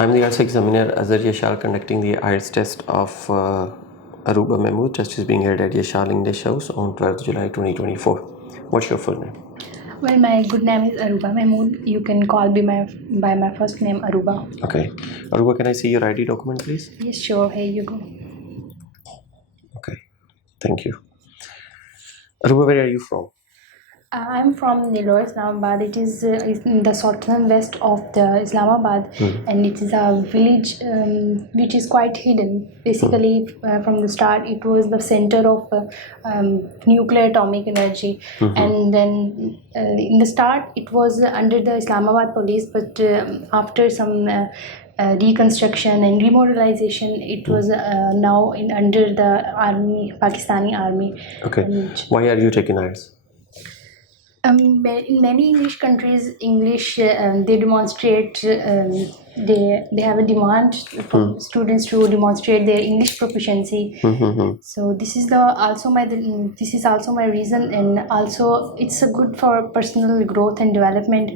I'm the IELTS examiner Sir Yashal conducting the IELTS test of Aruba Memo. Test is being held at Yashal English House on 12th July 2024. What's your full name? Well, my good name is Aruba Mahmood. You can call me by my first name, Aruba. Okay. Aruba, can I see your ID document, please? Yes, sure. Here you go. Okay. Thank you. Aruba, where are you from? I'm from Nilor, Islamabad. It is in the southern west of the Islamabad, and it is a village which is quite hidden. Basically, from the start, it was the center of nuclear atomic energy, and then in the start, it was under the Islamabad police, but after some reconstruction and remoralization, it was now under the army, Pakistani army. Okay. Why are you taking IELTS? In many English countries, English they demonstrate. They have a demand from students to demonstrate their English proficiency. So this is also my reason, and also it's a good for personal growth and development.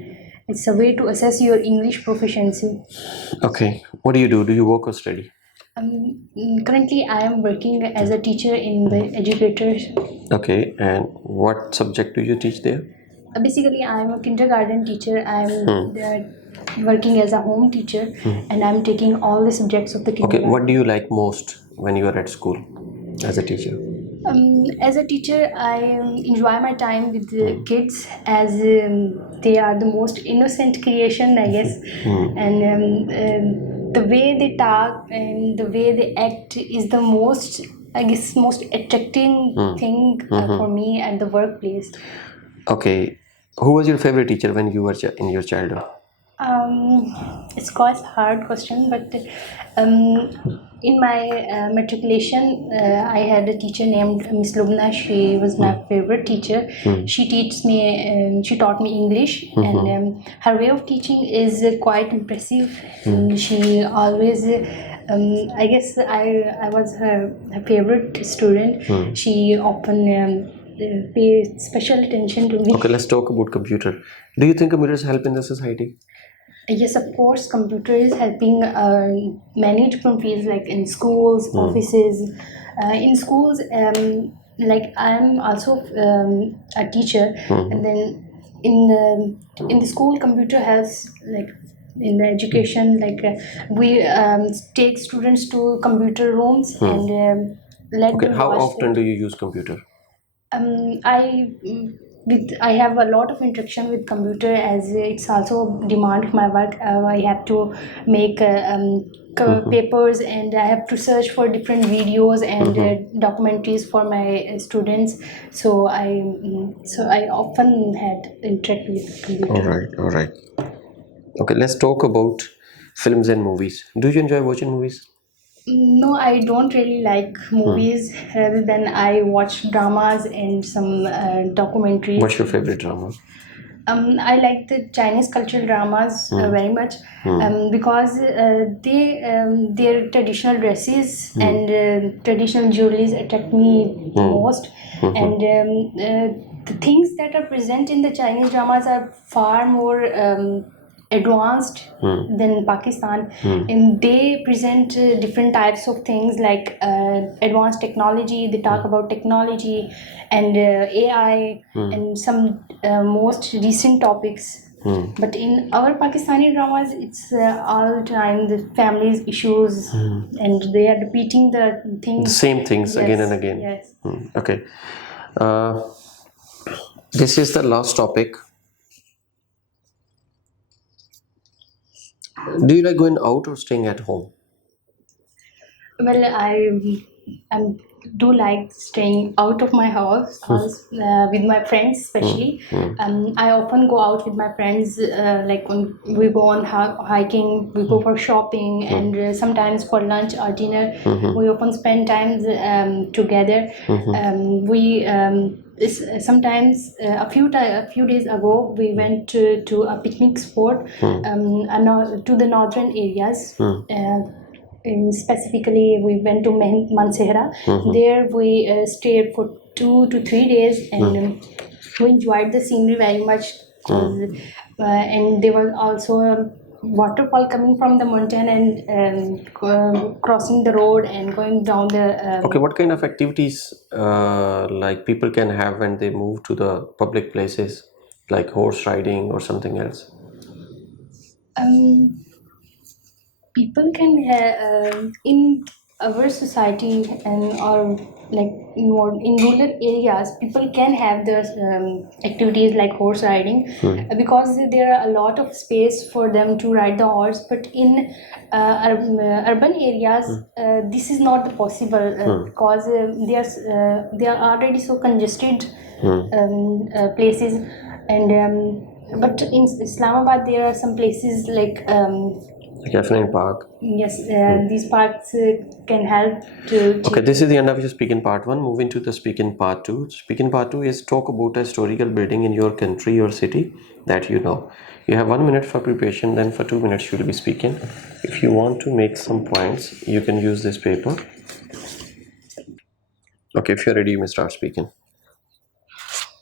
It's a way to assess your English proficiency. Okay. What do you do? Do you work or study? Currently, I am working as a teacher in the educators. Okay. And what subject do you teach there? Basically, I'm a kindergarten teacher. I'm working as a home teacher, and I'm taking all the subjects of the kindergarten. Okay. What do you like most when you are at school as a teacher? As a teacher, I enjoy my time with the kids, as they are the most innocent creation, I guess. And the way they talk and the way they act is the most, I guess, most attracting thing for me at the workplace. Okay. Who was your favorite teacher when you were in your childhood? It's quite a hard question, but in my matriculation, I had a teacher named Miss Lubna. She was my favorite teacher. She taught me English, and her way of teaching is quite impressive. She always, I guess, I was her favorite student. She often pay special attention to me. Okay, let's talk about computer. Do you think computers help in the society? Yes, of course, computer is helping many different fields, like in schools, offices. In schools, like I'm also a teacher, and then in the school, computer helps, like in the education, like we take students to computer rooms and let Okay, them how watch often do you use computer? I have a lot of interaction with computer, as it's also demand of my work. I have to make papers, and I have to search for different videos and documentaries for my students. So I often had interact with computer. All right. Okay, let's talk about films and movies. Do you enjoy watching movies? No, I don't really like movies. Rather than I watch dramas and some documentaries. What's your favorite drama? I like the Chinese cultural dramas very much because their traditional dresses and traditional jewelries attract me the most. And the things that are present in the Chinese dramas are far more advanced than Pakistan, and they present different types of things, like advanced technology. They talk about technology and AI and some most recent topics. But in our Pakistani dramas, it's all the time the family's issues, and they are repeating the things, the same things again and again. Yes. Okay. This is the last topic. Do you like going out or staying at home? Well, I do like staying out of my house with my friends, especially. I often go out with my friends, like when we go on hiking, we go for shopping, and sometimes for lunch or dinner. We often spend times together. Sometimes a few days ago we went to a picnic spot to the northern areas. Specifically, we went to Mansehra. There we stayed for 2 to 3 days, and we enjoyed the scenery very much. And there was also waterfall coming from the mountain and crossing the road and going down the Okay, what kind of activities like people can have when they move to the public places, like horse riding or something else? um, people can in our society and or like more in rural areas, people can have the activities like horse riding, because there are a lot of space for them to ride the horse. But in urban areas, this is not possible, because they are already so congested places. And but in Islamabad there are some places like Jeffrey Park. yes, these parks can help to Okay, this is the end of your speaking part 1. Moving to the speaking part 2. Speaking part 2 is talk about a historical building in your country or city that you know. You have 1 minute for preparation, then for 2 minutes you will be speaking. If you want to make some points, you can use this paper. Okay, if you're ready, you may start speaking.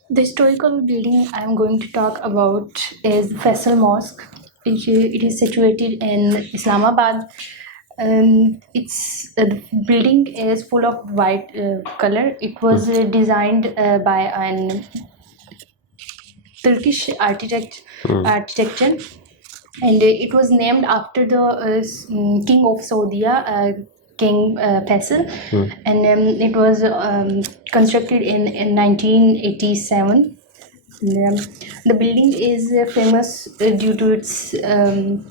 The historical building I'm going to talk about is Faisal Mosque. It is situated in Islamabad. The building is full of white color. It was designed by an Turkish architecture, and it was named after the king of Saudi, King Faisal, and it was constructed in 1987. And, the building is famous due to its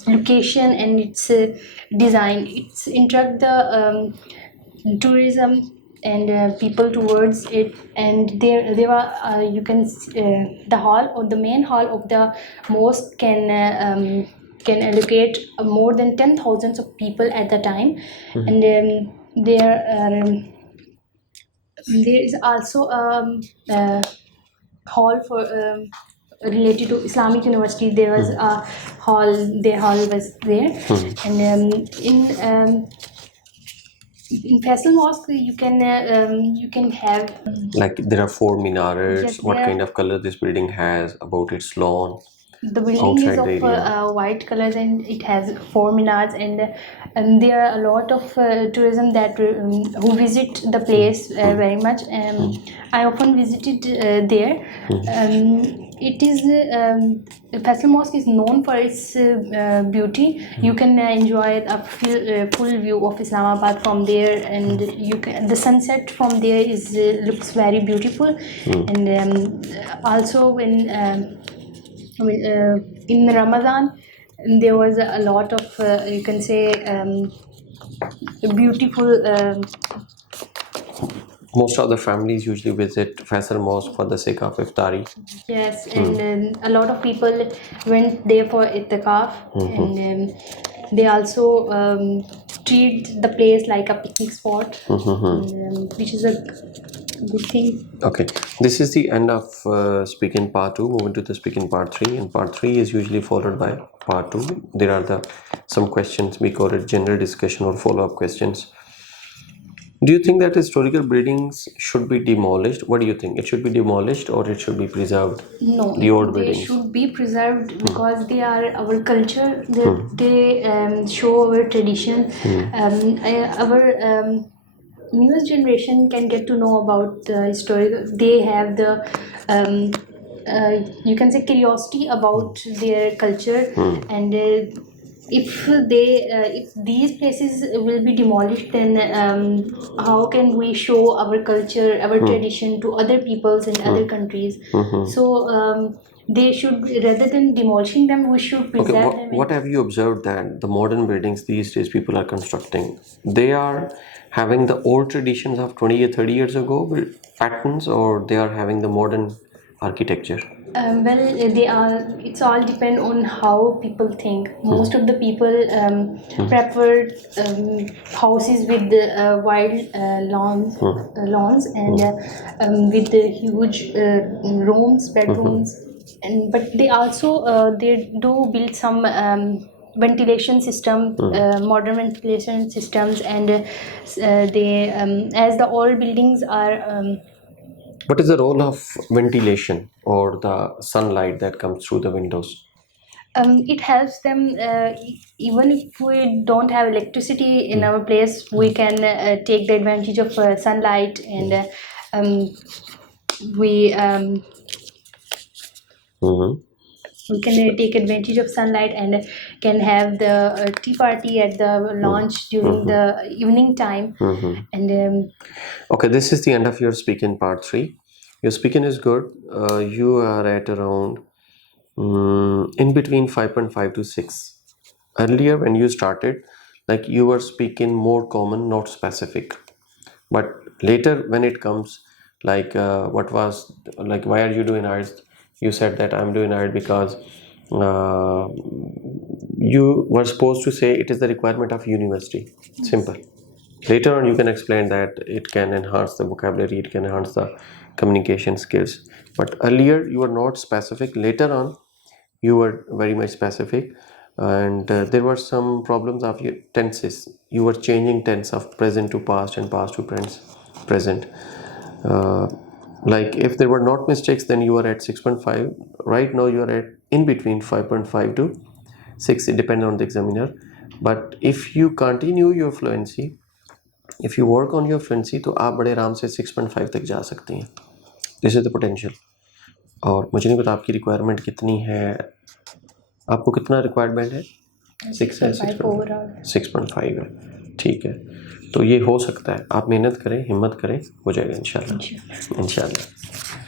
location and its design. It's attract the tourism and people towards it. And there are you can the hall or the main hall of the mosque can allocate more than 10,000 of people at the time. And there is also hall for related to Islamic University. There was a hall. The hall was there. And in Faisal Mosque, you can have Like there are 4 minarets. yes, What kind of color this building has, about its lawn, the building outside is the of area. white colors, and it has 4 minars. And there are a lot of tourism that who visit the place very much. I often visited there. It is Faisal Mosque is known for its beauty. You can enjoy a full view of Islamabad from there, and the sunset from there is looks very beautiful. And also when in Ramadan, there was a lot of you can say beautiful. Most of the families usually visit Faisal Mosque for the sake of iftari. Yes, and a lot of people went there for itikaf, and they also treat the place like a picnic spot, and, which is a good thing. Okay, this is the end of speaking part 2. Moving to the speaking part 3. And part 3 is usually followed by part 2. There are some questions, we call it general discussion or follow-up questions. Do you think that historical buildings should be demolished? What do you think? It should be demolished or it should be preserved? No, The old they buildings. should be preserved because they are our culture. They show our tradition. Our newest generation can get to know about the historical. They have the you can say curiosity about their culture. And if these places will be demolished, then how can we show our culture, our tradition to other peoples in other countries? So they should, rather than demolishing them, we should preserve Okay, them. what have you observed that the modern buildings these days people are constructing? They are having the old traditions of 20 or 30 years ago patterns, or they are having the modern architecture? Well, they are. It's all depend on how people think. Most of the people prefer houses with the wide lawns and with the huge rooms, bedrooms, and but they also they do build some. Ventilation system, modern ventilation systems, and they as the old buildings are What is the role of ventilation or the sunlight that comes through the windows? It helps them, even if we don't have electricity in our place, we can take the advantage of sunlight, and we we can take advantage of sunlight, and can have the tea party at the launch during the evening time. And Okay, this is the end of your speaking part 3. Your speaking is good. You are at around in between 5.5 to 6. Earlier when you started, like, you were speaking more common, not specific. But later when it comes, like, what was, like, why are you doing IELTS? You said that I'm doing IELTS because you were supposed to say it is the requirement of university. Simple. Later on you can explain that it can enhance the vocabulary, it can enhance the communication skills, but earlier you were not specific. Later on you were very much specific, and there were some problems of your tenses. You were changing tense of present to past and past to present. Like, if there were not mistakes, then you are at 6.5. Right now you are at in between 5.5 to 6. It depends on the examiner. But if you continue your fluency, if you work on your fluency, तो आप बड़े आराम से 6.5 तक जा सकती हैं. This is the potential. और मुझे नहीं पता आपकी रिक्वायरमेंट कितनी है. आपको कितना रिक्वायरमेंट है? 6 है, 6.5 है. ठीक है, तो ये हो सकता है. आप मेहनत करें, हिम्मत करें, हो जाएगा इंशाल्लाह.